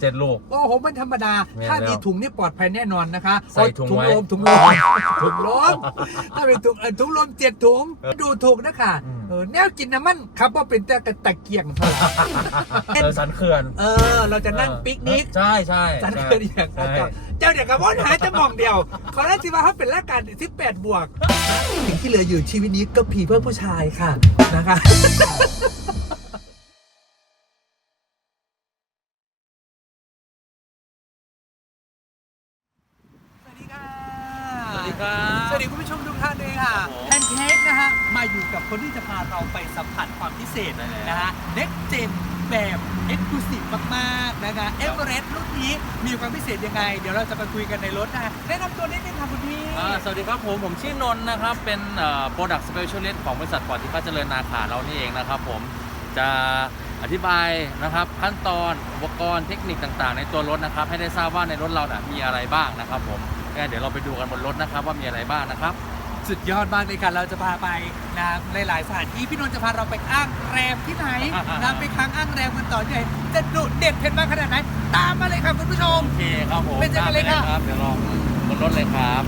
เจ็ดลูก โอ้โหไม่ธรรมดา แม่นถ้าแล้วมีถุงนี่ปลอดภัยแน่นอนนะคะใส่ถุงถุงไว้ ลมถุงลมถุงลมถ้าเป็นถุงเอ่อถุงลมเจ็ดถุงเออดูถูกนะคะอืมเออแนวกินน้ำมันครับว่าเป็นแต่กระตะเกียงเท่าไหร่เออสันเขื่อนเออ เราจะนั่งปิกนิก ใช่ใช่สันใช่เขื่อนอย่างใช่ เจ้าเจ้าเดี๋ยวกับว่าหายจะมองเดียว ขอแรกสิว่าเขาเป็นรายการที่แปดบวกสิ่งที่เหลืออยู่ชีวิตนี้ก็ผีเพื่อผู้ชายค่ะนะคะ เราไปสัมผัสความพิเศษได้แล้วนะฮะ Next Gen แบบเอ็กซ์คลูซีฟมากๆนะคะเอเวอเรสต์รุ่นนี้มีความพิเศษยังไง เดี๋ยวเราจะไปคุยกันในรถนะฮะแนะนำตัวนิดนึงค่ะคุณพี่อ่าสวัสดีครับผมผมชื่อนนท์นะครับ เป็นโปรดักต์สเปเชียลิสต์ของบริษัทปอติพัฒน์เจริญนาขาเรานี่เองนะครับผมจะอธิบายนะครับขั้นตอนอุปกรณ์เทคนิคต่างๆ ในตัวรถนะครับ ให้ได้ทราบว่าในรถเราน่ะมีอะไรบ้างนะครับผมงั้นเดี๋ยวเราไปดูกันบนรถนะครับว่ามีอะไรบ้างนะครับ สุดยอดมากเลยค่ะเราจะพาไปนะในหลายสถานที่พี่นนท์จะพาเราไปอ้างแรมที่ไหนนะไปค้างอ้างแรมกันต่อใหญ่จะดุเด็ดเผ็ดมากขนาดไหนตามมาเลยค่ะคุณผู้ชมโอเคครับผมเป็นยังไงเลยค่ะตามปครับเดี๋ยวลองบนรถเลยครับ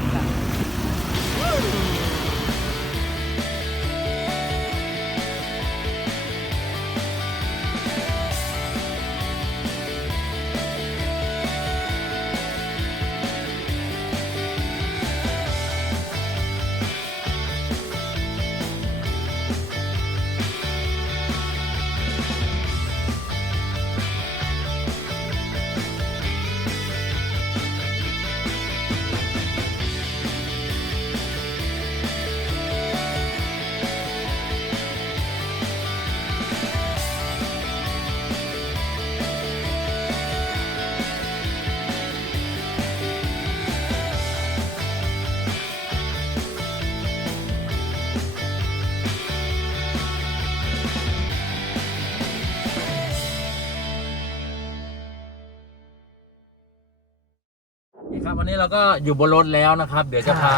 ครับวันนี้เราก็อยู่บนรถแล้วนะครับ เดี๋ยวจะพา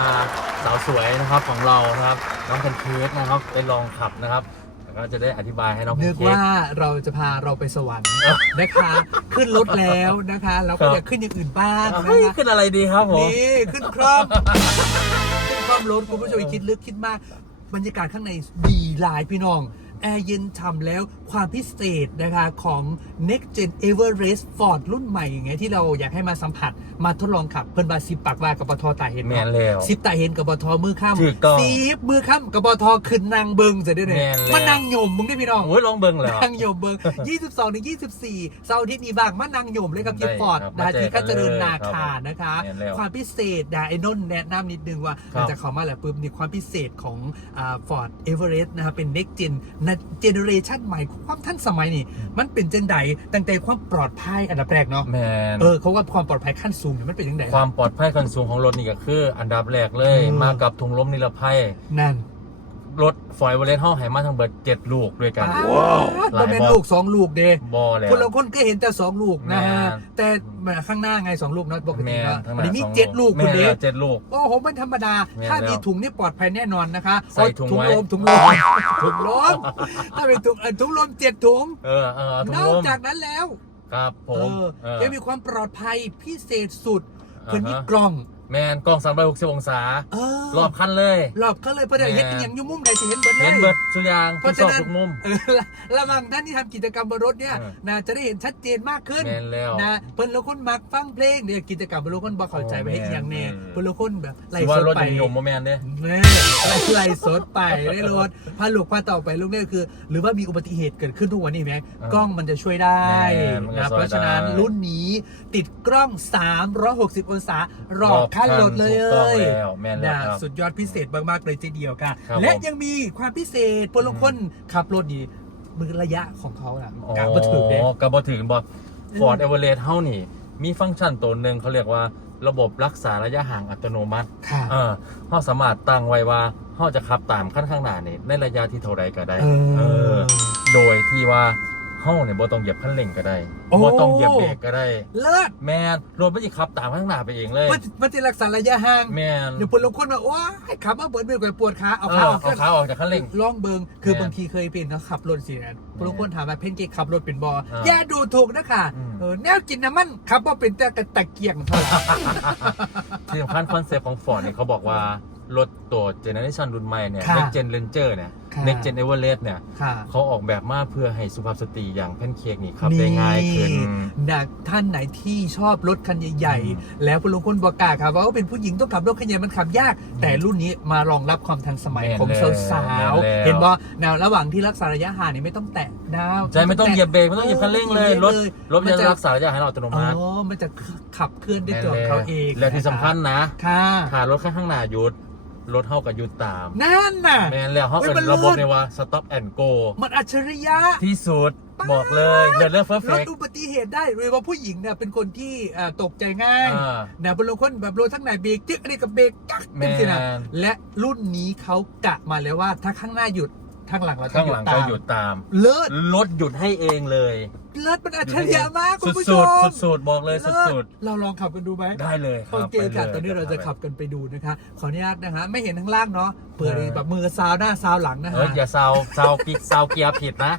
สาวสวยนะครับของเรานะครับ น้องแพนเค้กนะครับไปลองขับนะครับแล้วก็จะได้อธิบายให้น้องแพนึนกเค้ก ว่าเราจะพาเราไปสวรรค์นะคะ ขึ้นรถแล้วนะคะเราก็ครับ อยากขึ้นอย่างอื่นบ้างนะเฮ้ยคะ ขึ้นอะไรดีครับผม นี่ขึ้นคร่อม ขึ้นคร่อมรถคุณผู้ชมอย่าคิดลึกคิดมาก บรรยากาศข้างในดีหลายพี่น้อง แอร์เย็นฉ่ำแล้วความพิเศษนะคะของ Next Gen Everest Ford รุ่นใหม่อย่างเงี้ยที่เราอยากให้มาสัมผัสมาทดลองขับเพิ่นบาซิปปากว่ากับปทตาเห็นแมเนาะนแล้วซิปตาเห็นกับบทมือข้ามถูกต้องซีบมือข้ามกับบทขึ้นนางเบิงจะได้เลยแม่นแล้วมานั่งโยมมึงได้พี่น้อง โอ้ยลองเบิ้งแล้วนั่งโยมเบิง22ถึง24 เสาร์อาทิตย์นี้บ้างมานั่งโยมเลยกับได้ที่ฟอร์ดครับนะมาเจอที่ก็เจริญกันเลยนาคานะคะแม่นแล้วความพิเศษนะไอ้นนท์แนะนำนิดนึงว่าครับ หลังจากเขามาแล้วปุ๊บนี่ความพิเศษของฟอร์ดเอเวอเรสต์นะครับเป็น next gen นะเจเนอเรชันใหม่ความทันสมัยนี่ มันเป็นจังใดตั้งแต่ความปลอดภัยอันดับแรกเนาะแมนเออเขาว่าความปลอดภัยขั้นสูงเนี่ยมันเป็นยังไงความปลอดภัยขั้นสูงของรถนี่ก็คือ อันดับแรกเลยอืมมากับถุงลมนิรภัยนั่น รถฟอยล์เวเลนห้องไหมาทั้งเบิดเจ็ดลูกด้วยกัน ว้าว หลายเป็นบ่ลูกสองลูกเด้บอแล้ว คนละคนก็เห็นแต่สองลูกนะฮะ แม่นแต่แหมข้างหน้าไงสองลูกเนอะปกแมตินเนอะทั้งหอันนี้มีสองเจ็ดลูกแมคุณนเด้ แล้วเจ็ดลูก โอ้โหไม่ธรรมดา แม่นถ้าแล้วมีถุงนี่ปลอดภัยแน่นอนนะคะใส่ถุงถุงไว้ลมถุงลม ถุงลม ถ้าเป็นถุงเอ่อถุงลมเจ็ดถุง เออเออถุงนอลกมจากนั้นแล้ว ครับผเอมอ เออยังมีความปลอดภัยพิเศษสุดอ่าฮะเพิ่นมีกล่อง แมนกล้อง360องศา เออรอบคันเลย รอบก็เลยเพราะเดี๋ยวแม่ เห็นอย่างอยุ่มุมใดจะเห็นเบิดเลยเห็นเบิดสุดยางเพทุกราะซฉะอกนั้น ทุกมุม เออระระหว่างท่านที่ทำกิจกรรมบนรถเนี่ยเออ นะจะได้เห็นชัดเจนมากขึ้น แมนแล้ว นะเพิ่นละคนมักฟังเพลงเนี่ยกิจกรรมเพิ่นละคนบ่เข้าใจโอ้ไปเฮ็ดอหย่างแน่แม่นเพิ่นละคนแบบไล่สิสว่าดรถไปยังยมโมแมนเด้ แม่ไล่สดไปได้รถพาลูกพาต่อไปลูกเนี่ยคือ หรือว่ามีอุบัติเหตุเกิดขึ้นทุกวันนี้ไหมอ่ากล้องมันจะช่วยได้แม่มันก็นะช่วยเพราะฉะนั้นได้รุ่นนี้ติดกล้อง 360 องศารอบขั้นรถเลถูกต้องยแล้วแมนแล้วนะครับ สุดยอดพิเศษมากๆเลยทีเดียวค่ะ ครับและผมยังมีความพิเศษพลคนขับรถนี่มือระยะของเขาน่ะอ๋อกะบ่ถึงเด้กะบ่ถึงบ่ฟอร์ดเอเวอเรสต์เฮานี่ มีฟังก์ชันตัวหนึ่งเขาเรียกว่าระบบรักษาระยะห่างอัตโนมัติ ค่ะ เออเฮาสามารถตั้งไว้ว่าเฮาจะขับตามขั้นข้างหน้านี่ในระยะที่เท่าใดก็ได้ เออ โดยที่ว่าเฮาเนี่ยบ่ต้องเหยียบคันเร่งก็ได้โอ้ บ่ต้องเหยียบเบรกก็ได้ เลิศแม่นรถมันจะขับตามข้างหน้าไปเองเลย มันมันจะรักษาระยะห่างแม่นเดี๋ยวคนลงคนว่าว้ายขับมาเบิร์นเบิร์นปวดขาเอาเอขาอออกเอาขาออกจากคันเร่งล่องเบิงคือแม่นบางทีเคยเป็นเขาขับรถสินะคนลงคนถามว่าเพ่นเกขับรถเป็นบออ่าอย่าดูถูกนะค่ะอืม เออแนวกินน้ำมันขับว่าเป็นแต่กระตะเกียงเท่านั้น ที่สำคัญคอนเซปต์ของ Ford เนี่ยเขาบอกว่ารถตัวเจเนอเรชันรุ่นใหม่เนี่ยค่ะ Next Gen Ranger เนี่ยค่ะ Next Gen Everest เนี่ยค่ะเขาออกแบบมาเพื่อให้สุภาพสตรีอย่างแพนเค้กนี่ขับได้ง่ายขึ้น นะท่านไหนที่ชอบรถคันใหญ่ อืม ๆ แล้วคุณลุงคุณบอกกล้าครับว่าเป็นผู้หญิงต้องขับรถคันใหญ่มันขับยาก แต่รุ่นนี้มารองรับความทันสมัยแม่นของแล้วสาวแม่นแล้วๆ เห็นบ่แนวระหว่างที่รักษาระยะห่างนี่ไม่ต้องแตะดาวใช่ไม่ต้องเหยียบเบรกไม่ต้องเหยียบคันเร่งเลยรถรถมันจะจะรักษาระยะให้เราอัตโนอ๋อมัติมันจะขับเคลื่อนด้วยตัวของเขาเองและที่สำคัญนะค่ะ ถ้ารถข้างหน้าหยุด รถเท่ากับหยุดตาม นั่นน่ะ แมนแล้วเขาเฮ้ยเอิมันนเลิศระบบเนี่ยว่า stop and go มันอัจฉริยะ ที่สุด บอกเลยเลิศเลิศเฟอร์ลเฟดกอุบัติเหตุได้โดยเฉพาะผู้หญิงเนี่ยเป็นคนที่อ่าตกใจง่ายอ่านะบางคนแบบรถทั้งไหนเบรกจึ๊กอันนี้กับเบรกจักแม่เป็นสินะนและรุ่นนี้เขากะมาแล้วว่าถ้าข้างหน้าหยุดข้างหลังเราต้อข้างงหลังตาก็มหยุดตามเลิศรถหยุดให้เองเลย เลิศมันอัจฉริยะมากคุณผู้ชสุดมๆสุดๆบอกเลยสุดเราลองขับกันดูไหมๆได้เลยครัโอบเคค่ะไปลยตอนนี้เราจะขับกันไปดูนะคะ ขออนุญาตนะคะไม่เห็นข้างล่างเนาะเปิดเออแบบมือซาวหน้าซาวหลังนะเอฮะออย่าซาวซาวกิซาวเกียร์ผิดนะ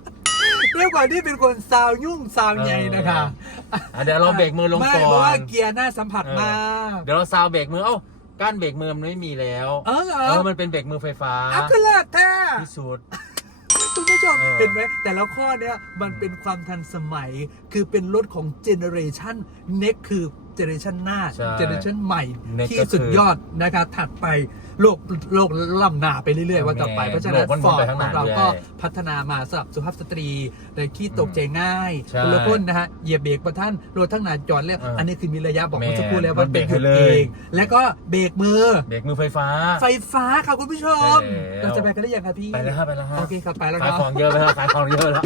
เรียกว่าที่เป็นคนซาวยุ่งซาวใหญ่นะคะอะเดี๋ยวเราเบรกมือลงไม่ก่เพราะอว่าน เกียร์หน้าสัมผัสมากเดี๋ยวเราซาวเบรกมือเอ้าก้านเบรกมือมันไม่มีแล้วเออเหรอเออมันเป็นเบรกมือไฟฟ้าอัพขึ้นเลยแท้ที่สุด คุณผู้ชมเออ เห็นไหมแต่ละข้อเนี้ยมันเป็นความทันสมัยคือเป็นรถของเจเนอเรชันเน็กคือ เจเนอเรชันหน้าใช่เจเนอเรชันใหม่ Next ที่ก็คือสุดยอดนะคะถัดไปโลกโลกล่ำหนาไปเรื่อยๆ ว่าต่อไปแม่เพราะฉะนั้นโลกมันฟอร์ไปดข้างขหอน้างเราก็เรื่อยพัฒนามาสำหรับสุภาพสตรีโดยที่ตกใจง่ายใช่คุณละคนนะฮะเหยียบเบรกประท่านรถทั้งหนาจอดแล้วเอออัอันนี้คือมีระยะบอกแม่เมื่อสักครู่แล้วมัว่านเบรเป็นกหยุดให้เลยเองแล้วก็เบรกมือ เบรกมือไฟฟ้า ไฟฟ้าค่ะคุณผู้ชม ใช่แล้ว เราจะไปกันได้ยังครับพี่ไปแล้วครับไปแล้วครับโอเคครับไปแล้วขายเนาะ ของเยอะไปแล้วขายของเยอะแล้ว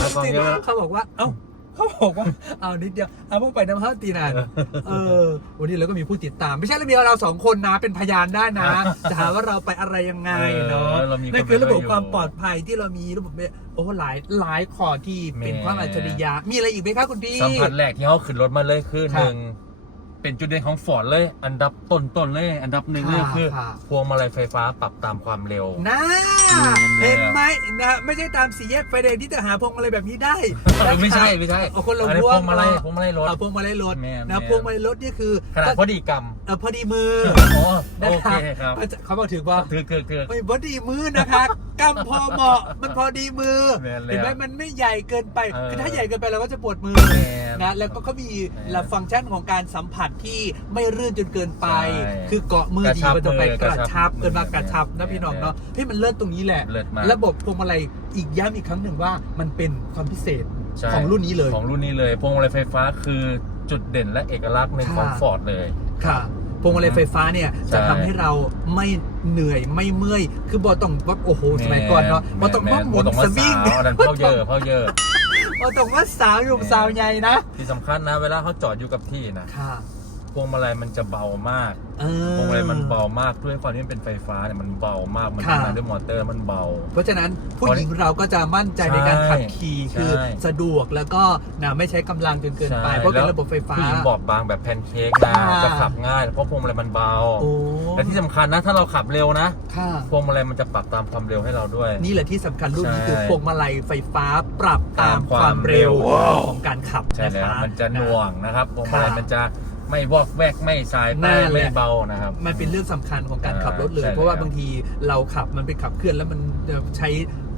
ขายของเยอะแล้ว เขาบอกว่า เอ้า เขาบอกว่าเอานิดเดียวเอาพวกไปน้ำห้าตีนานเออ วันนี้เราก็มีผู้ติดตาม ไม่ใช่เรามีเราสองคนนะเป็นพยานได้นะจะหาว่าเราไปอะไรยังไงเนาะเออเรามีนั่นคือระบบคนไปด้วยอยู่ความปลอดภัยที่เรามีระบบเนี่ยโอ้หลายหลายข้อที่เป็นแหมความอัจฉริยะมีอะไรอีกไหมครับคุณพี่สัมผัสแรกที่เขาขึ้นรถมาเลยคือครับหนึ่ง เป็นจุดเด่นของฟอร์ดเลย อันดับต้นๆเลย อันดับหนึ่งเลยค่ะคือค่ะ พวงมาลัยไฟฟ้าปรับตามความเร็วน่าอืมเห็นไหมนะไม่ใช่ตามสี่แยกไฟแดงที่จะหาพวงอะไรแบบนี้ได้ไม่ใช่ไม่ใช่เอาคนละอันนี้พวพงวงมาลัยพวงมาลัยรถ เอาพวงมาลัยรถแม่นนะแม่นพวงมาลัยรถนี่คือขนาดพอดีกรรมเออพอดีมืออ๋อนะโอคเครับครับเขาบอกถือว่าคือคือคือ ไม่พอดีมือนะคะกำพอเหมาะมันพอดีมือแม่นแล้วเห็นไหมมันไม่ใหญ่เกินไปเออคือถ้าใหญ่เกินไปเราก็จะปวดมือแม่นนะแล้วก็เขามีแม่นละฟังก์ชันของการสัมผัสที่ไม่รื่นจนเกินไป ใช่คือเกาะมือกระดีชับมันจะไปมือกกระระชัชับบมือเกินมากระชับนะแม่นพี่น้องแม่นเนาะให้มันเลิศตรงนี้แหละ เลิศมาก ระบบพวงมาลัยอีกย้ำอีกครั้งหนึ่งว่ามันเป็นความพิเศษใช่ของรุ่นนี้เลย ของรุ่นนี้เลยพวงมาลัยไฟฟ้าคือจุดเด่นและเอกลักษณ์หนึ่งของค่ะฟอร์ดเลย ค่ะ พวงมาลัยไฟฟ้าเนี่ยใช่จะทำให้เราไม่เหนื่อยไม่เมื่อย คือบอต้องว่าโอ้โหสมัยก่อนเนาะบอต้องว่าหมุนบ่ต้องสวิงสาวอันนั้นเผาเยอะเผาเยอะบอต้องว่าสาวอยู่สาวใหญ่นะ ที่สำคัญนะ เวลาเขาจอดอยู่กับที่นะ ค่ะ พวงมาลัยมันจะเบามาก เออ พวงมาลัยมันเบามากด้วยความที่มันเป็นไฟฟ้าเนี่ยมันเบามาก มันค่ะ ทำงานด้วยมอเตอร์มันเบา เพราะฉะนั้นผู้หญิงเราก็จะมั่นใจในการขับขี่ใช่ คือสะดวกแล้วก็นะไม่ใช้กำลังจนเกินไปใช่เพราะเป็นแล้วระบบไฟฟ้า ผู้หญิงบอบบางแบบแพนเค้กนะ ค่ะ จะขับง่ายเพราะพวงมาลัยมันเบา โอ้และที่สำคัญนะ ถ้าเราขับเร็วนะ ค่ะ พวงมาลัยมันจะปรับตามความเร็วให้เราด้วย นี่แหละที่สำคัญรุ่นนี้ใช่คือพวงมาลัยไฟฟ้าปรับตามตามควคาวามมเร็วเร็วของการขับใช่นะแล้วคะมันจะหน่วงนะครับพวงมาลัยค่ะมันจะ ไม่วอกแวกไม่สายไปนั่นแหละ ไม่เบานะครับ มันเป็นเรื่องสำคัญของการขับรถเลยใช่เพราะว่าแล้วบางทีเราขับมันเป็นขับเคลื่อนแล้วมันใช้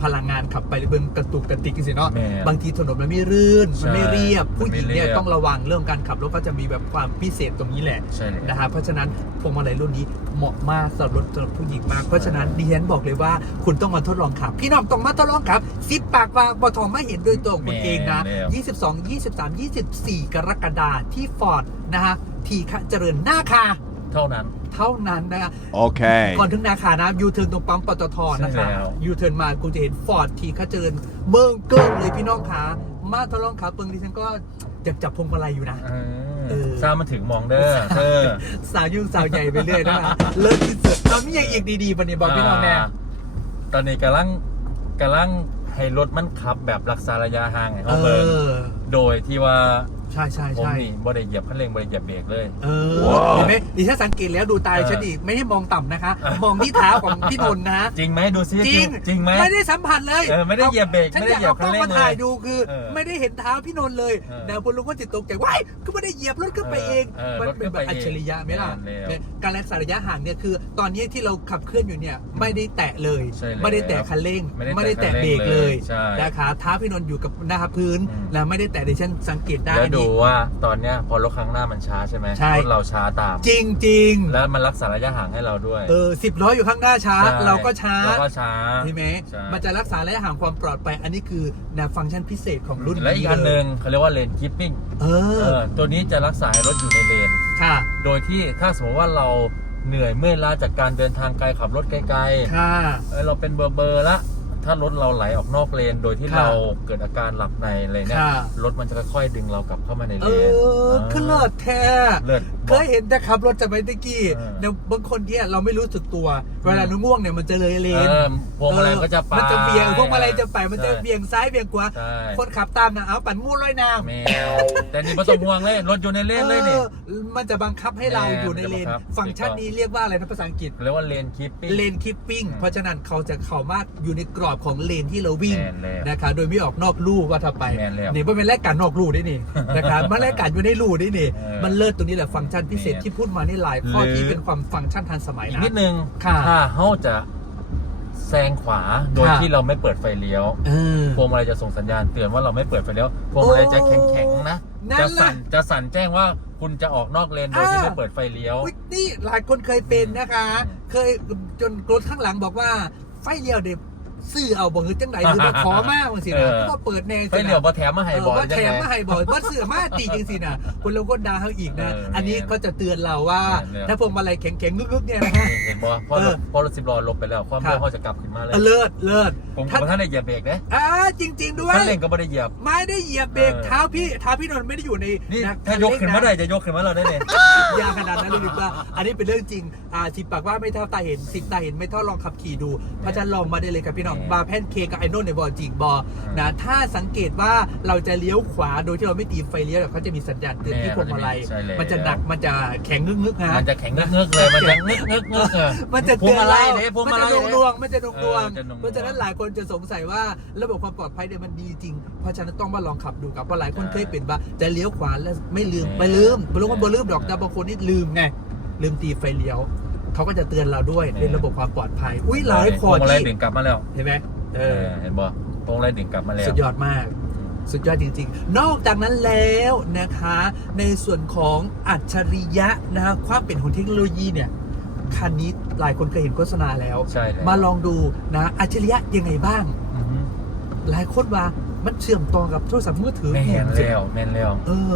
พลังงานขับไปหรือเป็นกระตุกกระติกสิเนาะแม่บางทีถนนมันไม่รื่น มันไม่ใช่เรียบผู้หญิงเนี่ยมันไม่เรียบ ต้องระวังเรื่องการขับรถก็จะมีแบบความพิเศษตรงนี้แหละ ใช่เลย นะครับเพราะฉะนั้นพวงมาลัยรุ่นนี้เหมาะมากสำหรับรถสำหรับผู้หญิงมาก เพราะฉะนั้นดิฉันบอกเลยว่าคุณต้องมาทดลองขับ พี่น้องต้องมาทดลองขับซิปปากว่าบอทองไม่เห็นด้วยตัวของคุณเองนะ22 23 24 กรกฎาคมที่ฟอร์ดนะฮะทีฆะเจริญหน้าคา เท่านั้น เท่านั้นนะ Okay. ก่อนถึงนาคานะยูเทิร์นตรงปั๊มปตทนะใช่คะแล้ว ยูเทิร์นมาคุณจะเห็นฟอร์ดทีฆะเจริญเมืองเกิ้งเลยพี่น้องขามาทดลองขับเปิงดิฉันก็จับจับพวงมาลัยอยู่นะเออ ทราบมันถึงมองเด้อเออ สาวยุ่งสาวใหญ่ไปเรื่อยนะคะเลิศที่สุดเอามีอย่างอีกดีๆปะเนี่ยบอกพี่น้องแน่าตอนนี้กำลังกำลังให้รถมันขับแบบรักษาระยะห่างให้เอเขาเบิ่งอ โดยที่ว่า ใช่ใช่ผมใช่นี่บ่ได้เหยียบคันเร่งบ่ได้เหยียบเบรกเลย เออเห็นไหมดิฉันสังเกตแล้วดูตาเออ ฉันอีกไม่ให้มองต่ำนะคะ มองที่เท้าของพี่นนท์นะจริงไหมดูซิจริงจริงไหมไม่ได้สัมผัสเลยเออไม่ได้เหยียบเบรกฉันไม่อได้ยากเหยียบเอากล้องคันเร่งมาถ่ายเลยดูคือ เออไม่ได้เห็นเท้าพี่นนท์เลยเออแนวพลลุงก็จิตตกใจว้ายก็ไม่ได้เหยียบรถขึ้นไปเองเออมันรถขึ้เป็นนแบไปบอัจฉริยะไหมล่ะเองแล้วเนี่ยการรักษาระยะห่างเนี่ยคือ ตอนนี้ที่เราขับเคลื่อนอยู่เนี่ยไม่ได้แตะเลย ใช่แล้วไม่ได้แตะคันเร่งไม่ได้แตะแตะเบรกเลยใช่นะคะเท้าพี่นนท์อยู่กับหน้าพื้นอืมแล้วไม่ได้แตะดิฉันสังเกตได้แล้วดูนี่ว่าตอนเนี้ยพอรถข้างหน้ามันช้าใช่ไหมใช่ รถเราช้าตาม จริงจริงๆแล้วมันรักษาระยะห่างให้เราด้วยเออสิบล้ออยู่ข้างหน้าช้า ใช่เราก็ช้าเราก็ช้า ใช่ไหมใช่ มันจะรักษาระยะห่างความปลอดภัยอันนี้คือแนวฟังก์ชันพิเศษของรุ่นและอีกอันหนึ่งเขาเรียกว่าเลนคิปปิ้งเอเอออตัวนี้จะรักษาให้รถอยู่ในเลน ค่ะ โดยที่ถ้าสมมติว่าเราเหนื่อยเมื่อยล้าจากการเดินทางไกลขับรถไกลค่ะ ๆเออเราเป็นเบอร์เบอร์ๆละ ถ้ารถเราไหลออกนอกเลน โดยที่ค่ะเราเกิดอาการหลับในอะไรเนี่ยค่ะ รถมันจะค่อยๆดึงเรากลับเข้ามาในเอเลนอขึ้นเลิศแท้ เลิศ เคยเห็นแต่ขับรถจะไปตะกี้เออ เดี๋ยวบางคนเนี่ยเราไม่รู้สึกตัว เวลาหนูง่วงเนี่ยมันจะเลยเลนเออพวงมาลัยก็จะไป มันจะเบี่ยงพวงมาลัยจะไปมันจะใช่เบี่ยงซ้ายเบี่ยงขวาใช่ คนขับตามนะเอาปั่นมู่ลอยน้ำแมวแต่นี่ไม่ต้องห่วงเลยรถอยู่ในเลนเลยนี่ ออมันจะบังคับให้เราแน่อยู่ในเลน มันจะบังคับ ฟังก์ชันนี้เรียกว่าอะไรนะภาษาอังกฤษ เรียกว่าเลนคิปปิ้ง เลนคิปปิ้ง อืม เพราะฉะนั้นเขาจะเข้ามากอยู่ในกรอบของเลนที่เราวิ่งแม่นแล้วนะคะโดยไม่ออกนอกลู่ว่าถ้าไปแม่นแล้วนี่มันเป็นแรกการนอกลู่ได้นี่ นะคะมันแรกการอยู่ในลู่ได้นี่ เออมันเลิศตรงนี้แหละฟังก์ชันพิเศษแม่นที่พูดมานี่หลายข้อหรือ ที่เป็นความฟังก์ชันทันสมัยอีกนะ นิดนึงค่ะถ้าเขาจะแซงขวาโดยค่ะ ที่เราไม่เปิดไฟเลี้ยวเออ พวงมาลัยจะส่งสัญญาณเตือนว่าเราไม่เปิดไฟเลี้ยวพวงมาลัยจะแข็งๆนะนั่นจะแหละสั่นจะสั่นแจ้งว่าคุณจะออกนอกเลนโดยที่อ่า ไม่เปิดไฟเลี้ยว อุ๊ยนี่หลายคนเคยเป็นนะคะอืมเคยจนรถข้างหลังบอกว่าไฟเลี้ยวเด็ ซื้อเอาบอกคือจังไหนหรือมาขอมากบางสินะเออก็เปิดแนงไฟเลี้ยวบ่แถมมาให้เออบ่ว่าจัแถงมไงมาให้บ่อยว่าเสือมาตีจริงสินะคนเราก็ด่าเขาอีกนะเอออัอันนี้ก็จะเตือนเราว่าเออถ้าพวงมาลัยแข็งๆงึกๆเนี่ยนะฮะเห็นบ่พอเอรอถพอรถสิบล้อลบไปแล้วความครับเร็วเขาจะกลับขึ้นมาเลยเลิศเลิศผมถ้าผมท่านได้เหยียบเบรกเด้อ่าจริง ๆ ด้วยท่านเร่งก็ไม่ได้เหยียบไม่ได้เหยียบเบรกเออเท้าพี่เท้าพี่นนท์ไม่ได้อยู่ในนี่ะถ้ายกขึ้นมาได้จะยกขึ้นมาเราได้เลยอยาขนาดนั้นเลยดีกว่าอันนี้เป็นเรื่องจริงอ่าสิบปากว่าไม่เท่าตาเห็นสิบตาเห็นไม่เท่าลองขับขี่ดูเพราะฉะนั้นลองมาได้เลยครับพี่น้องแน่บาร์แพนเคกับไอโน่ในบอจริงบอมนะถ้าสังเกตว่าเราจะเลี้ยวขวาโดยที่เราไม่ตีไฟเลี้ยวเขาจะมีสัญญาณเตือนที่แน่พวงมาลัยใช่แล้ว มันจะหนักมันจะแข็งงึกๆนะ มันจะแข็งเงือกๆเลย มันจะเงือกเงือกเงือกเออมันจะพวงเตือนมาลัเรายเลยพวงมันมาจะลัยดวงดวงมันจะดวงดวงเออจะดวงๆเพราะฉะนั้นหลายคนจะสงสัยว่าระบบความปลอดภัยเนี่ยมันดีจริง เพราะฉะนั้นต้องมาลองขับดูกับเพราะหลายคนใช่เคยเป็นว่าจะเลี้ยวขวาแล้วไม่ลืมแน่ไปลืมไม่รู้ว่าแน่บ่ลืมดอกแต่บางคนนี่ลืมไงลืมตีไฟเลี้ยว เขาก็จะเตือนเราด้วยแน่ในระบบความปลอดภัย อุ้ยหลายคพวนงมาลัยที่ดึงกลับมาแล้ว เห็นไหมเอเอออเห็นบ่พวงมาลัยดึงกลับมาแล้ว สุดยอดมาก สุดยอดจริง ๆ นอกจากนั้นแล้วนะคะ ในส่วนของอัจฉริยะนะฮะความเป็นของเทคโนโลยีเนี่ยคันนี้หลายคนเคยเห็นโฆษณาแล้วใช่แล้วมาลองดูนะอัจฉริยะยังไงบ้างอือฮึหลายคนว่ามันเชื่อมต่อกับโทรศัพท์มือถือแม่นเห็นแล้วแม่นแล้วเออ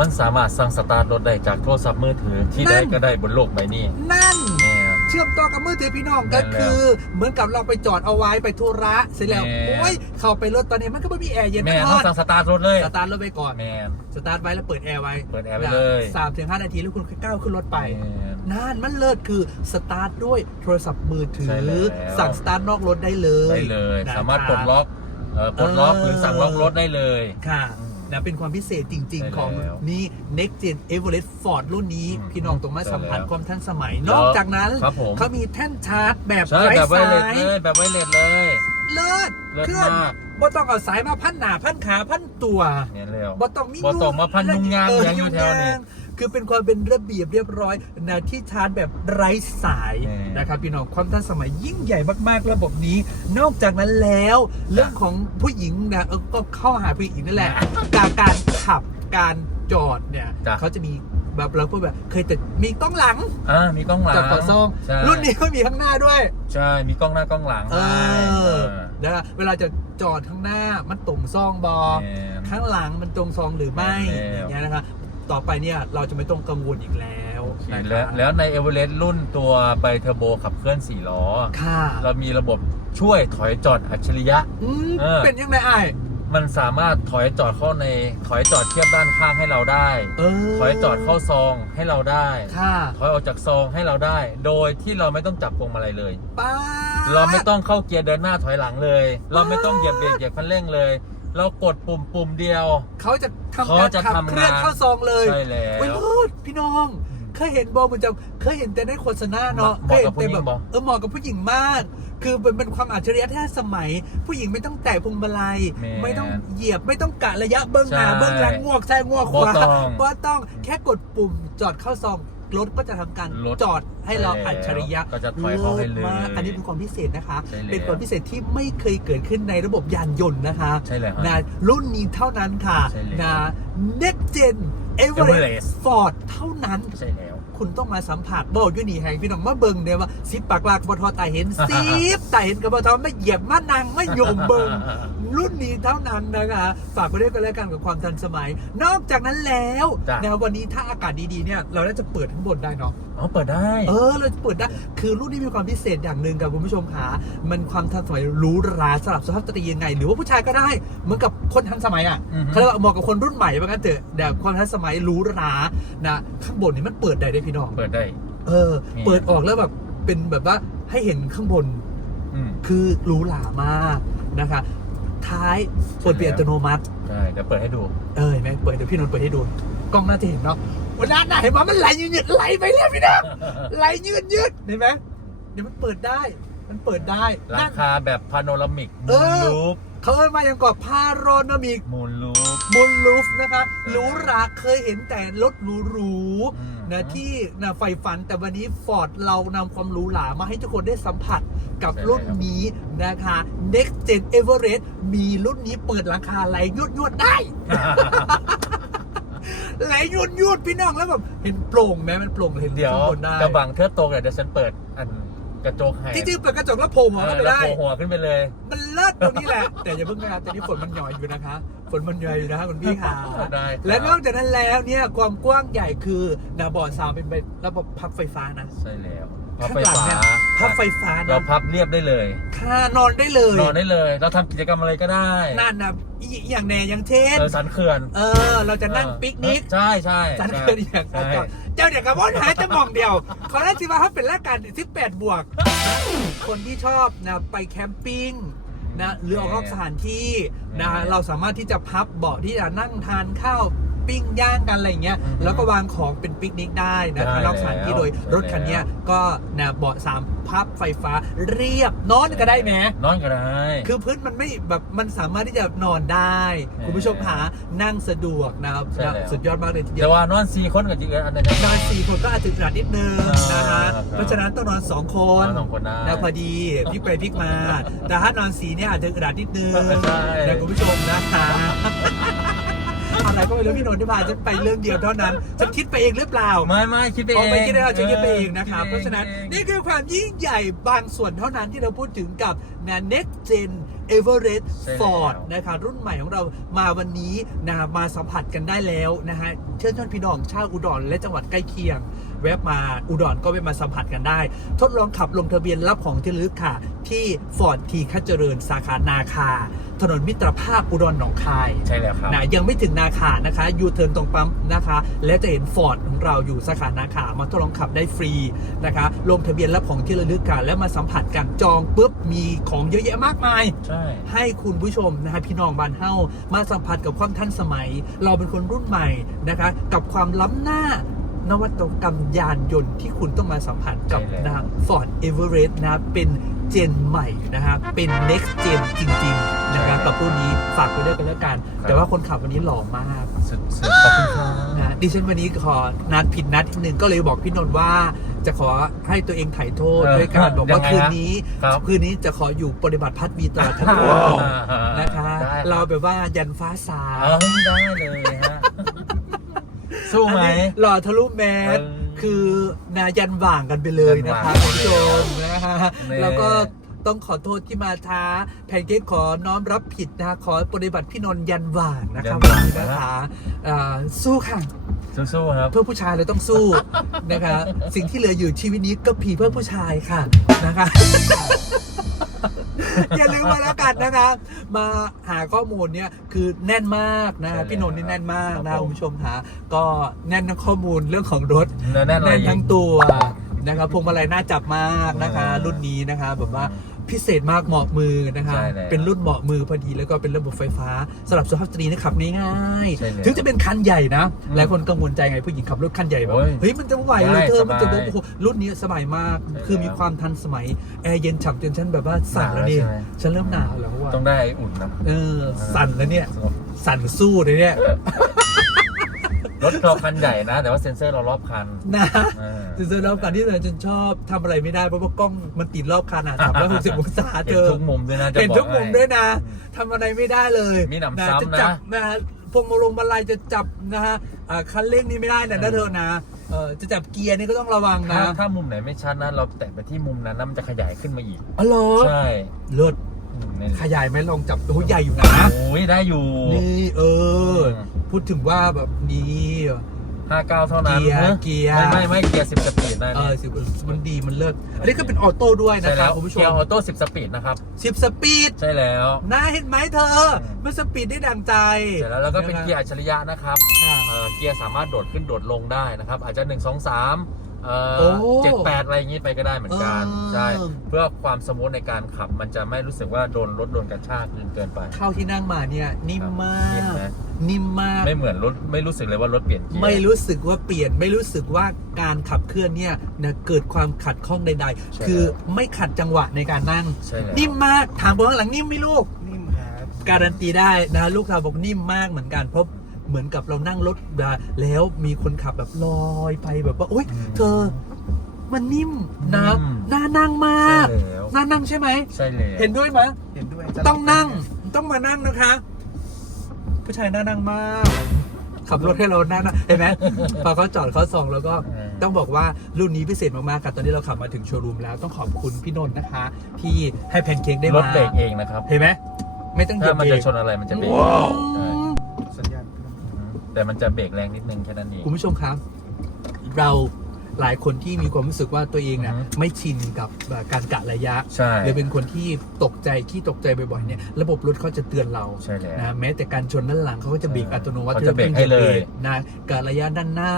มันสามารถสั่งสตาร์ทรถได้จากโทรศัพท์มือถือที่นั่ใดน ก็ได้บนโลกใบนี้นั่น แม่นเชื่อมต่อกับมือถือพี่น้องแม่ก็นแล้วคือ เหมือนกับเราไปจอดเอาไว้ไปธุระเสร็จแล้วแม่ โอ้ยเข้าไปรถตอนนี้มันก็ไม่มีแอร์เย็นแม่ไม่นทต้อองดสั่งสตาร์ทรถเลยสตาร์ทรถไปก่อนแม่นสตาร์ทไว้แล้วเปิดแอร์ไว้เปิดแอร์ไว้เลย สามถึงห้านาทีแล้วคุณค่อยก้าวขึ้นรถไป แม่นนั่นมันเลิศคือสตาร์ทด้วยโทรศัพท์มือถืใช่อ แล้ว สั่งสตาร์ทนอกรถได้เลยได้เลย นะสามารถคปลบดล็อกเอ่อปลดล็อกเออหรือสั่งล็อกรถได้เลย ค่ะ อืม นะเป็นความพิเศษจริงใช่ๆของแล้วนี่ Next Gen Everest Ford รุ่นนี้อืมพี่น้องตรงมาใช่สัมผัสแล้วความทันสมัยแล้นวอกจากนั้นครับผมเขามีแท่นชาร์จแบบใช่ไร้แบบไวสาเลสยเลยแบบไวเลสเลยเลิศเลิศเคลื่อนมากบ่ต้องเอาสายมาพันหนาพันขาพันตัวเนี่ยเร็วบ่ต้องมีบ่ต้องมาพันยุ่งยากเอย่างอยู่แถวนี้ยุ่งยาก คือเป็นความเป็นระเบียบเรียบร้อยนะที่ชาร์จแบบไร้สายแน่ นะครับพี่น้องความทันสมัยยิ่งใหญ่มากๆระบบนี้ นอกจากนั้นแล้ว เรื่องของผู้หญิงนะเออก็เข้าหาผู้หญิงนั่นแหละการการขับการจอดเนี่ยจ้ะ เขาจะมีแบบเราก็แบบเคยแต่มีกล้องหลังอ่ามีกล้องหลังจับต่อซองใช่รุ่นนี้ก็มีข้างหน้าด้วย ใช่มีกล้องหน้ากล้องหลังเอให้อเออนะเวลาจะจอดข้างหน้ามันตรงซองบอแม่นข้างหลังมันตรงซองหรือไม่แล้ว อย่างเงี้ยนะครับ ต่อไปเนี่ยเราจะไม่ต้องกังวลอีกแล้วนะคแล้รัวบแล้วในเอเวอเรสต์รุ่นตัวไบเทอร์โบขับเคลื่อน4ล้อ ค่ะเรามีระบบช่วยถอยจอดอัจฉริยะ อืมเออ เป็นยังไงไอ้ายมันสามารถถอยจอดเข้าในถอยจอดเทียบด้านข้างให้เราได้ เออถอยจอดเข้าซองให้เราได้ ค่ะถอยออกจากซองให้เราได้ โดยที่เราไม่ต้องจับพวงมาลัยเลย ป้าเราไม่ต้องเข้าเกียร์เดินหน้าถอยหลังเลย เราไม่ต้องเหยียบเบรกเหยียบคันเร่งเลย เรากดปุ่มปุ่มเดียว เขาจะทำเขาการจะขับทำเคลื่อนงานเข้าซองเลยใช่แล้วเว้ยเลิศพี่น้องเคยเห็นบอมันจะเคยเห็นแต่ในโฆษณาเนาะเหเคยมาะเห็กับนแต่แบบผู้หญิงบ่เออเหมาะกับผู้หญิงมาก คือเป็นเป็นความอัจฉริยะแท้สมัย ผู้หญิงไม่ต้องแตะพวงมาลัยแม่ไม่ต้องเหยียบไม่ต้องกะระยะเบื้องหน้าใช่เบื้องหลังงวกซ้ายงวกขวาบ่ต้องบ่ต้องแค่กดปุ่มจอดเข้าซอง รถก็จะทำการรถจอดให้เราใช่แล้วอัจฉริยะก็จะถอยเข้าให้เลยศมากอันนี้เป็นความพิเศษนะคะ ใช่แล้ว เป็นความพิเศษที่ไม่เคยเกิดขึ้นในระบบยานยนต์นะคะใช่แล้วฮะ นะรุ่นนี้เท่านั้นค่ะใช่แล้วนะ Next Gen Everest Everest Ford เท่านั้น ใช่แล้ว คุณต้องมาสัมผัสบอกอยู่นี่แห่งพี่น้องมาเบิงเนี่ยว่าซิปปากลากบทอตาเห็น ซิปตาเห็นกับบทอไม่เหยียบมานังไม่โยมเบิง รุ่นนี้เท่านั้นนะคะฝากไปด้วยกันแล้วกันกับความทันสมัย นอกจากนั้นแล้วจ้ะ นะวันนี้ถ้าอากาศดีๆเนี่ยเราน่าจะเปิดทั้งบนได้เนาะ อ๋อเปิดได้ เออเราจะเปิดได้คือรุ่นนี้มีความพิเศษอย่างหนึ่งกับคุณผู้ชมค่ะมันความทันสมัยหรูหราสำหรับสุภาพสตรียังไง หรือว่าผู้ชายก็ได้เหมือนกับคนทันสมัยอะอือฮึ เขาเรียกว่าเหมาะกับคนรุ่นใหม่ว่างั้นเถอะแต่ความทันสมัยหรูหรานะข้างบนนี่มันเปิดได้ด้วยพี่น้องเปิดได้ เออ นี่ เปิดออกแล้วแบบเป็นแบบว่าให้เห็นข้างบนอืม คือหรูหรามากนะคะ ท้ายเปิดเปลี่ยนอัตโนมัติ ใช่เดี๋ยวเปิดให้ดู เออเห็นไหมเปิดเดี๋ยวพี่นนท์เปิดให้ดู กล้องน่าจะเห็นเนาะวันนั้นน่ะเห็นไหมมันไหลยืดยืดไหลไปเรื่อยพี่น้องไหลยืดยืดเห็นไหมเดี๋ยวมันเปิดได้ มันเปิดได้รานั่น คาแบบพาโนรามิกเอมูนอลูปเขาเอ้ยมาอย่างกว่าพารอนามิกมูนลูปมูนลูฟนะคะหรูหราเคยเห็นแต่รถหรูหรูอืมๆ นะที่นะไฟฝันแต่วันนี้ฟอร์ดเรานำความหรูหรามาให้ทุกคนได้สัมผัสกับใช่แล้วรุ่นนี้นะคะ Next Gen Everest มีรุ่นนี้เปิดราคาไหลยวดยวดๆได้ ไหลยวดยวดๆพี่น้องแล้วแบบเห็นโปร่งไหมมันโปร่งเห็นเดี๋ยวข้างบนได้ กระบังเทือโตเดี๋ยวฉันเปิดอัน กระจกให้จริงๆเปิดกระจกแล้วโผล่หัวเอเข้าอไปแล้วได้โผล่หัวขึ้นไปเลย มันเลิศตรงนี้แหละ แต่อย่าเพิ่งนะครับตอนนี้ฝนมันหย่อยอยู่นะคะ ฝนมันหย่อยอยู่นะคะคุณพี่ค่ะได้ครับและนอกจากนั้นแล้วเนี่ยความกว้างใหญ่คือนาบอร์ดซาวด์เป็นระบบพับไฟฟ้านะ ใช่แล้ว พับข้างไฟหลังฟ้าเนี่ยพับไฟฟ้าเรานะพับเรียบได้เลย ค่ะนอนได้เลยนอนได้เลย เราทำกิจกรรมอะไรก็ได้นั่นนะอีอย่างแน่อย่างเช่น เออสันเขื่อนเออ เราจะนั่งเออปิกนิก ใช่ใช่สันใช่เขื่อนอย่างใช่ก่อนเจ้าเด็กกับว่นหายจะมองเดียว เขาได้จิว่าเขาเป็นรายการ18 บวกนะคนที่ชอบนะไปแคมปิ้งนะหรือออกนอกสถานที่นะเราสามารถที่จะพับเบาะที่จะนั่งทานข้าว ปิ้งย่างกันอะไรอย่างเงี้ยอือฮึแล้วก็วางของเป็นปิกนิกได้นะได้นอกสถานที่โดยแล้ว รถคันเนี้ยก็นะเบาะสามพับไฟฟ้าเรียบนอนก็ได้ไหม นอนก็ได้ คือพื้นมันไม่แบบมันสามารถที่จะนอนได้คุณผู้ชมหานั่งสะดวกนะครับใช่แล้ว สุดยอดมากเลยทีเดีแต่ยวว่านอนสี่คนกับจริงๆอันนั้นนอนสี่คนก็อาจจะอึดอัดนิดนึงอ่านนะฮะครับ เพราะฉะนั้นต้องนอนสองคนนอนสองคนได้ นะพอดีพลิกไปพลิกมา แต่ถ้านอนสีเนี่ยอาจจะอึดอัดนิดนึงใช่ นะคุณผู้ชมนะคะอะไร ก็ไม่รู้พี่นนท์ที่พาฉันไปเรื่องเดียวเท่านั้นฉันคิดไปเองหรือเปล่าไม่ไม่คิดไปเองเอาไปคิดได้เราจะคิดไปเองนะครับออเพราะฉะนั้นคิดไปเองนี่คือความยิ่งใหญ่บางส่วนเท่านั้นที่เราพูดถึงกับนะ Next Gen Everest ใช่แล้ว Ford นะคะรุ่นใหม่ของเรามาวันนี้นะมาสัมผัสกันได้แล้วนะฮะเชิญชวนพี่น้องชาวอุดรและจังหวัดใกล้เคียง แวะมาอุดรก็ไปมาสัมผัสกันได้ ทดลองขับลงทะเบียนรับของที่ระลึกค่ะ ที่ Ford ทีคัเจริญสาขานาคา ถนนมิตรภาพอุดรหนองคายใช่แล้วครับนะยังไม่ถึงนาขานะคะยูเทิร์นตรงปั๊มนะคะ และจะเห็นฟอร์ดของเราอยู่สาขานาขามาทดลองขับได้ฟรีนะคะลงทะเบียนรับของที่ระลึกกันแล้วมาสัมผัสกันจองปุ๊บมีของเยอะแยะมากมาย ใช่ให้คุณผู้ชมนะคะพี่น้องบ้านเฮามาสัมผัสกับความทันสมัย เราเป็นคนรุ่นใหม่นะคะ กับความล้ำหน้า นวัตกรรมยานยนต์ที่คุณต้องมาสัมผัสกับใช่แล้วนะฟอร์ดเอเวอเรสต์นะเป็นเจนใหม่นะครับเป็น next gen จริงๆนะครับกับรุ่นนี้ฝากไปด้วยกันแล้วกัน แต่ว่าคนขับวันนี้หล่อมากสุดสุดขอบคุณครับนะดิฉันวันนี้ขอนัดผิดนัดทีหนึ่งก็เลยบอกพี่นนท์ว่าจะขอให้ตัวเองถ่ายโทษเออด้วยการบอกว่ายังไงคืนฮะนี้ครับคืนนี้จะขออยู่ปฏิบัติพัดวีตลอดทั้งวันนะคะได้เราแบบว่ายันฟ้าสาเออได้เลยฮะ สู้ไหม อันนี้หล่อทะลุแมสเออคือนายันหว่างกันไปเลยนะคะยันหว่างคุณผู้ชมนะคะนี่แล้วก็ต้องขอโทษที่มาช้าแพนเค้กขอน้อมรับผิดนะคะขอปฏิบัติพี่นนท์ยันหว่างนะคะวันนี้นะคะอ่าสู้ค่ะ สู้ๆครับ เพื่อผู้ชายเราต้องสู้ นะคะ สิ่งที่เหลืออยู่ชีวิตนี้ก็ผีเพื่อผู้ชายค่ะนะคะ อย่าลืมมาแล้วกันนะคะ มาหาข้อมูลเนี่ยคือแน่นมากนะใช่แล้วพี่นนท์นี่แน่นมากครันะบผมคุณผู้ชมค่ะก็แน่นทั้งข้อมูลเรื่องของรถ แล้วแน่นอะไรแน่นอีกทั้งตัวนะครับพวงมาลัยน่าจับมากนะคะเออรุ่นนี้นะคะแบบว่า พิเศษมากเหมาะมือนะคะใช่แล้วเป็นรุ่นเหมาะมือพอดีแล้วก็เป็นระบบไฟฟ้าสำหรับสุภาพสตรีนะขับง่ายใช่แล้วถึงจะเป็นคันใหญ่นะอืมหลายคนกังวลใจไงผู้หญิงขับรถคันใหญ่แบบโอ้ยเฮ้ยมันจะไหวเลยเธอได้มันจะสบายโอ้โหรุ่นนี้สบายมาก ใช่คือมีแล้วความทันสมัยแอร์เย็นฉ่ำจนฉันแบบว่าสั่นแล้วนี่หนาวใช่ฉันเริ่มหนาวแล้วว่ะต้องได้อุ่นนะเออสั่นแล้วเนี่ย สั่นสู้เลยเนี่ย รถเราคันใหญ่นะ แต่ว่าเซ็นเซอร์เรารอบคันนะเออจนๆรอบคันที่เธอจนชอบทำอะไรไม่ได้เพราะว่ากล้องมันติดรอบคันอะสามร้อยหกสิบองศาเธเห็นอ ทุกมุมด้วยนะจะเห็นบอกทุกมุมให้ ด้วยนะทำอะไรไม่ได้เลยมีหนำซ้ำจะนะจับนะฮะพวงมาลงมาลัยจะจับนะฮะอ่าคันเร่งนี่ไม่ได้นะนะเธอนะเออจะจับเกียร์นี่ก็ต้องระวังถ้านะถ้ามุมไหนไม่ชัดนะ เราแตะไปที่มุมนั้นนะมันจะขยายขึ้นมาอีก อ๋อเหรอใช่ เลิศ อืมนี่ขยายไหมลองจับโอ้โหใหญ่อยู่นะ โอ้ยได้อยู่ นี่เอออืมพูดถึงว่าแบบนี้ห้าเก้าเท่านั้นเกียร์นะเกียร์ไม่ไม่ไม่เกียร์สิบสปีดนะเออนี่สิมันดีมันเลิศอันนี้ก็เป็นออโต้ด้วยนะใช่ครัแล้บวคุณผู้ชเกียมร์ออโต้สิบสปีดนะครับสิบสปีดใช่แล้วน่าเห็นไหมเธอมันสปีดได้ดังใจเสร็จแล้วแล้วก็เป็นเกียร์อัจฉริยะนะครับค่ะเอ่อเกียร์สามารถโดดขึ้นโดดลงได้นะครับ อาจจะหนึ่งสองสามเอ่ โอ้อเจ็ดแปดอะไรอย่างงี้ไปก็ได้เหมือนกัน เออ ใช่ เพื่อความสมูทในการขับ มันจะไม่รู้สึกว่าโดนรถโดนกระชากจนเกินไปเข้าที่นั่งมาเนี่ย นิ่มมานิ่มกนะนิ่มมาก ไม่เหมือนรถไม่รู้สึกเลยว่ารถเปลี่ยนเกียร์ ไม่รู้สึกว่าเปลี่ยนไม่รู้สึกว่าการขับเคลื่อนเนี่ยนะเกิดความขัดข้องใด ใช่ ๆ คือไม่ขัดจังหวะในการนั่ง ใช่แล้วนิ่มมากถามคนข้างหลังนิ่มไหมลูก นิ่มครับการันตีได้นะลูกเราบอกนิ่มมากเหมือนกันเพราะ เหมือนกับเรานั่งรถมาแล้วมีคนขับแบบลอยไปแบบว่าโอ๊ยอืมเธอมันนิ่มนะอืมน่านั่งมใช่ากแล้วน่านั่งใช่ไหมใช่แล้วเห็นด้วยไหมเห็นด้วยต้องนั่งต้องมานั่งนะคะ ผู้ชายน่านั่งมาก ขับรถให้เราน่านั่งเห็นไหมพอเขาจอดเขาส่องแล้วก็อืมต้องบอกว่ารุ่นนี้พิเศษมากๆครับตอนนี้เราขับมาถึงโชว์รูมแล้วต้องขอบคุณพี่นนท์นะคะ ที่ให้แพนเค้กได้รมาถเบรกเองนะครับเห็นไหมไม่ต้องเหยีถ้ายบมันเบรจะกชนอะไรมันจะเบรกว้าวใช่สัญญาณ แต่มันจะเบรกแรงนิดนึงแค่นั้นเอง คุณผู้ชมครับ เราหลายคนที่มีความรู้สึกว่าตัวเองเนี่ยอือฮึไม่ชินกับเอ่อการกะระยะใช่ หรือเป็นคนที่ตกใจขี้ตกใจบ่อยๆเนี่ยระบบรถเขาจะเตือนเราใช่แล้ว นะแม้แต่การชนด้านหลังเขาก็จะเบรกอัตโนมัติเขาจะเบรกให้เลย นะการระยะด้านหน้า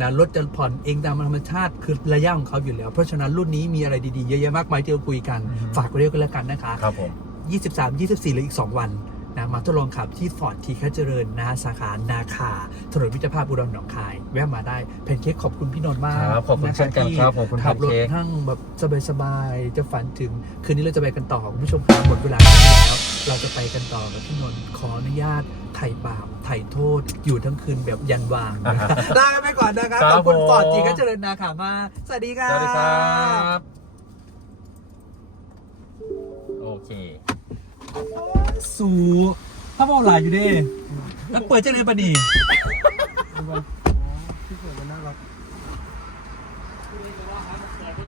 นะรถจะผ่อนเองตามธรรมชาติคือระยะของเขาอยู่แล้ว เพราะฉะนั้นรุ่นนี้มีอะไรดีๆเยอะแยะมากมายที่เราคุยกัน ฝากไว้ด้วยกันแล้วกันนะคะ ครับผม 23 24หรืออีก 2 วัน นะมาทดลองขับที่ฟอร์ดทีแคเจริญนะสาขานาคาถนนมิตรภาพอุดรหนองคาย แวะมาได้แพนเค้กขอบคุณพี่นนท์มากครับขอบคุณะะเช่นกันที่ครับขอบคุณขับรถแพนเค้กนั่งแบบสบายๆจะฝันถึงคืนนี้เราจะไปกันต่อคุณผู้ชมครับหมดเวลาแล้วเราจะไปกันต่อกับพี่นนท์ขออนุญาตไถ่บาปไถ่โทษ อยู่ทั้งคืนแบบยันวางนะครับลากันไปก่อนนะครับครับขอบคุณผมฟอร์ดทีแคเจริญนาขามาสวัสดีครับสวัสดีครับโอเค สูถ้าเบาหลายอยู่เดิแล้วเปิดเจริญปะนี่